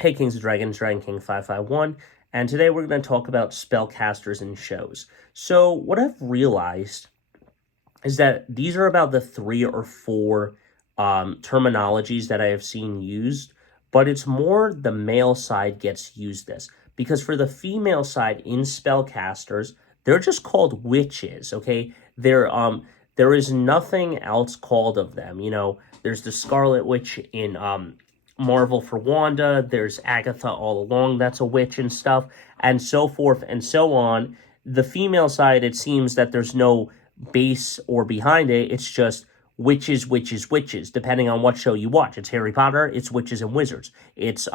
Hey Kings and Dragons, Dragon King 551, and today we're going to talk about spellcasters and shows. So what I've realized is that these are about the three or four terminologies that I have seen used, but it's more the male side gets used this. Because for the female side in spellcasters, they're just called witches, okay? There is nothing else called of them. There's the Scarlet Witch in Marvel for Wanda, there's Agatha all along, that's a witch and stuff, and so forth and so on. The female side, it seems that there's no base or behind it. It's just witches, witches, witches, depending on what show you watch. It's Harry Potter, it's witches and wizards. It's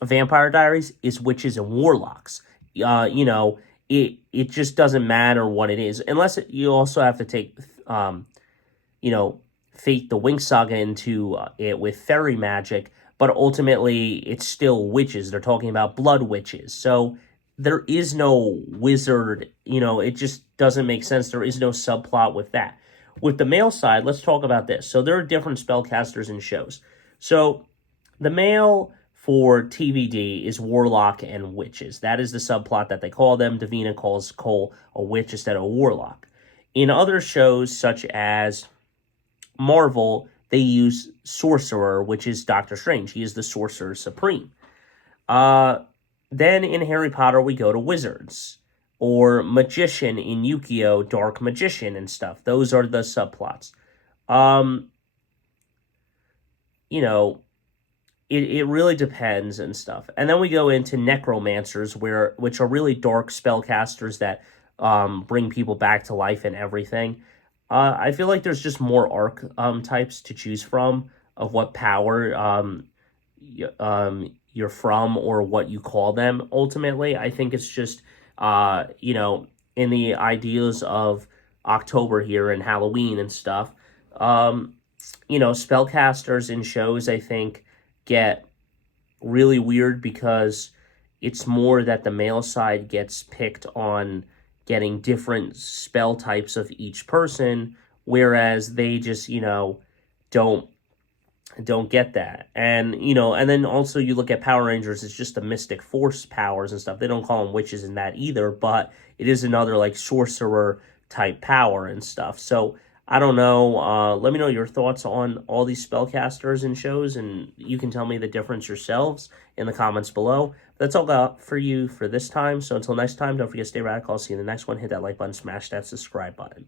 Vampire Diaries, it's witches and warlocks. It just doesn't matter what it is, unless you also have to take, Fate the Winx Saga into it with fairy magic, but ultimately it's still witches. They're talking about blood witches. So there is no wizard, it just doesn't make sense. There is no subplot with that. With the male side, let's talk about this. So there are different spellcasters in shows. So the male for TVD is warlock and witches. That is the subplot that they call them. Davina calls Cole a witch instead of a warlock. In other shows, such as Marvel, they use Sorcerer, which is Doctor Strange. He is the Sorcerer Supreme. Then in Harry Potter, we go to Wizards. Or Magician in Yu-Gi-Oh! Dark Magician and stuff. Those are the subplots. It really depends and stuff. And then we go into Necromancers, which are really dark spellcasters that bring people back to life and everything. I feel like there's just more archetypes to choose from of what power you're from or what you call them. Ultimately, I think it's just, in the ideas of October here and Halloween and stuff, spellcasters in shows, I think, get really weird because it's more that the male side gets picked on getting different spell types of each person, whereas they just, don't get that. And then also you look at Power Rangers, it's just the Mystic Force powers and stuff. They don't call them witches in that either, but it is another like sorcerer type power and stuff. So I don't know. Let me know your thoughts on all these spellcasters and shows, and you can tell me the difference yourselves in the comments below. That's all got for you for this time. So until next time, don't forget to stay radical. I'll see you in the next one. Hit that like button, smash that subscribe button.